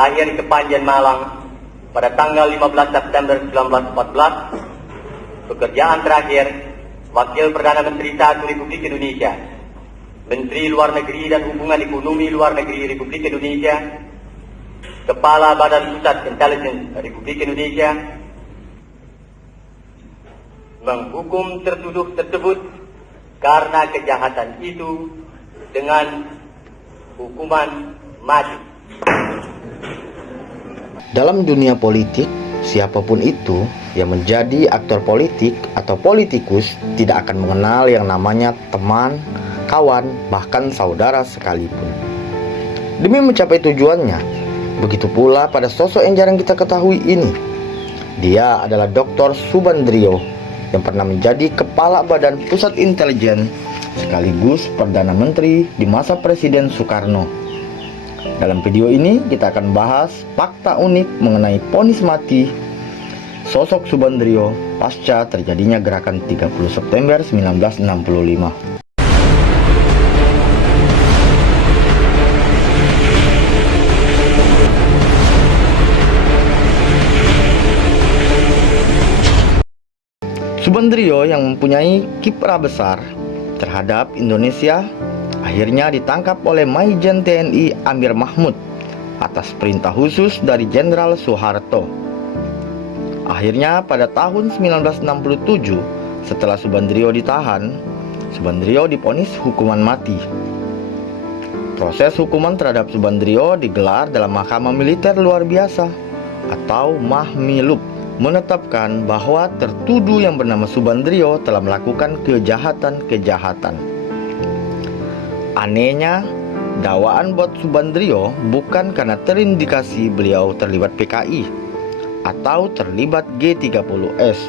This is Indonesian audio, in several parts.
Lahir di Kepanjen, Malang pada tanggal 15 September 1914. Pekerjaan terakhir, Wakil Perdana Menteri I Republik Indonesia, Menteri Luar Negeri dan Hubungan Ekonomi Luar Negeri Republik Indonesia, Kepala Badan Pusat Intelligence Republik Indonesia, menghukum tertuduh tersebut karena kejahatan itu dengan hukuman mati. Dalam dunia politik, siapapun itu yang menjadi aktor politik atau politikus tidak akan mengenal yang namanya teman, kawan, bahkan saudara sekalipun. Demi mencapai tujuannya, begitu pula pada sosok yang jarang kita ketahui ini. Dia adalah Dr. Subandrio yang pernah menjadi Kepala Badan Pusat Intelijen sekaligus Perdana Menteri di masa Presiden Soekarno. Dalam video ini kita akan bahas fakta unik mengenai vonis mati sosok Subandrio pasca terjadinya gerakan 30 September 1965. Subandrio yang mempunyai kiprah besar terhadap Indonesia akhirnya ditangkap oleh Maijen TNI Amir Mahmud atas perintah khusus dari Jenderal Soeharto. Akhirnya pada tahun 1967 setelah Subandrio ditahan, Subandrio divonis hukuman mati. Proses hukuman terhadap Subandrio digelar dalam Mahkamah Militer Luar Biasa atau Mahmilub, menetapkan bahwa tertuduh yang bernama Subandrio telah melakukan kejahatan-kejahatan. Anehnya, dakwaan buat Subandrio bukan karena terindikasi beliau terlibat PKI atau terlibat G30S.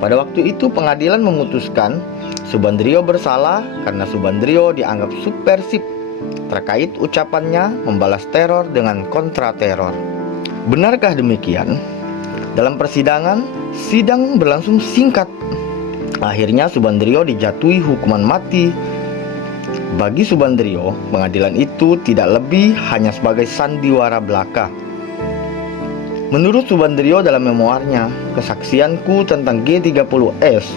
Pada waktu itu pengadilan memutuskan Subandrio bersalah karena Subandrio dianggap subversif terkait ucapannya membalas teror dengan kontra teror. Benarkah demikian? Dalam persidangan, sidang berlangsung singkat. Akhirnya Subandrio dijatuhi hukuman mati. Bagi Subandrio, pengadilan itu tidak lebih hanya sebagai sandiwara belaka. Menurut Subandrio dalam memoarnya, kesaksianku tentang G30S,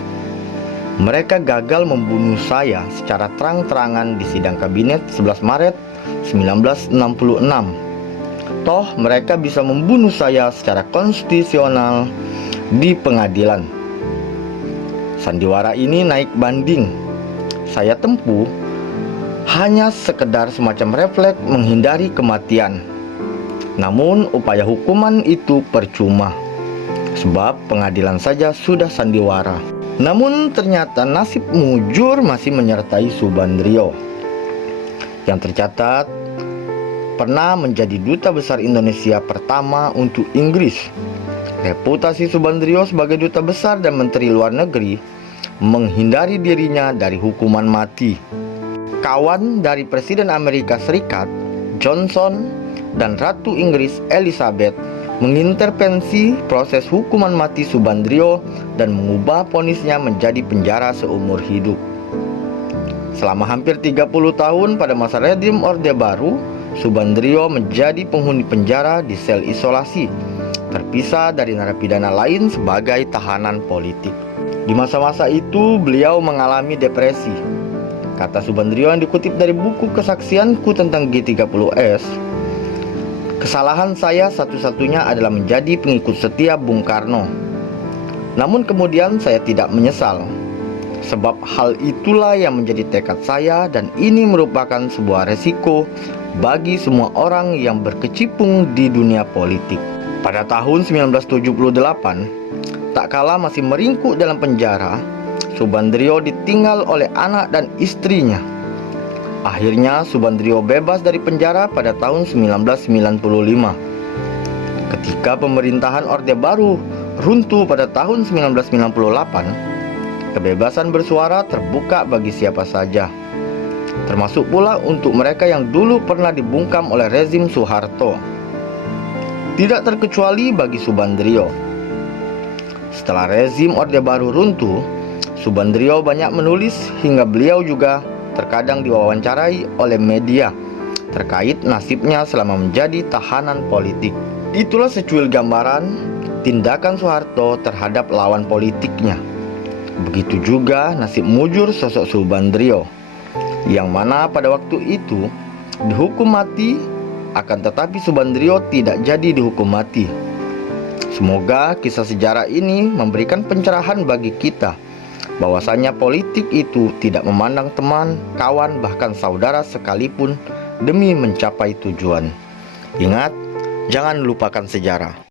mereka gagal membunuh saya secara terang-terangan di sidang kabinet 11 Maret 1966. Toh mereka bisa membunuh saya secara konstitusional di pengadilan. Sandiwara ini naik banding. Saya tempuh hanya sekedar semacam refleks menghindari kematian. Namun upaya hukuman itu percuma, sebab pengadilan saja sudah sandiwara. Namun ternyata nasib mujur masih menyertai Subandrio, yang tercatat pernah menjadi duta besar Indonesia pertama untuk Inggris. Reputasi Subandrio sebagai duta besar dan menteri luar negeri menghindari dirinya dari hukuman mati. Kawan dari Presiden Amerika Serikat Johnson dan Ratu Inggris Elizabeth mengintervensi proses hukuman mati Subandrio dan mengubah vonisnya menjadi penjara seumur hidup. Selama hampir 30 tahun pada masa rezim Orde Baru, Subandrio menjadi penghuni penjara di sel isolasi, terpisah dari narapidana lain sebagai tahanan politik. Di masa-masa itu beliau mengalami depresi. Kata Subandrio yang dikutip dari buku kesaksianku tentang G30S, kesalahan saya satu-satunya adalah menjadi pengikut setia Bung Karno. Namun kemudian saya tidak menyesal, sebab hal itulah yang menjadi tekad saya dan ini merupakan sebuah resiko bagi semua orang yang berkecimpung di dunia politik. Pada tahun 1978, tak kala masih meringkuk dalam penjara, Subandrio ditinggal oleh anak dan istrinya. Akhirnya Subandrio bebas dari penjara pada tahun 1995. Ketika pemerintahan Orde Baru runtuh pada tahun 1998, kebebasan bersuara terbuka bagi siapa saja, termasuk pula untuk mereka yang dulu pernah dibungkam oleh rezim Soeharto. Tidak terkecuali bagi Subandrio. Setelah rezim Orde Baru runtuh, Subandrio banyak menulis hingga beliau juga terkadang diwawancarai oleh media terkait nasibnya selama menjadi tahanan politik. Itulah secuil gambaran tindakan Soeharto terhadap lawan politiknya. Begitu juga nasib mujur sosok Subandrio, yang mana pada waktu itu dihukum mati, akan tetapi Subandrio tidak jadi dihukum mati. Semoga kisah sejarah ini memberikan pencerahan bagi kita, bahwasanya politik itu tidak memandang teman, kawan, bahkan saudara sekalipun demi mencapai tujuan. Ingat, jangan lupakan sejarah.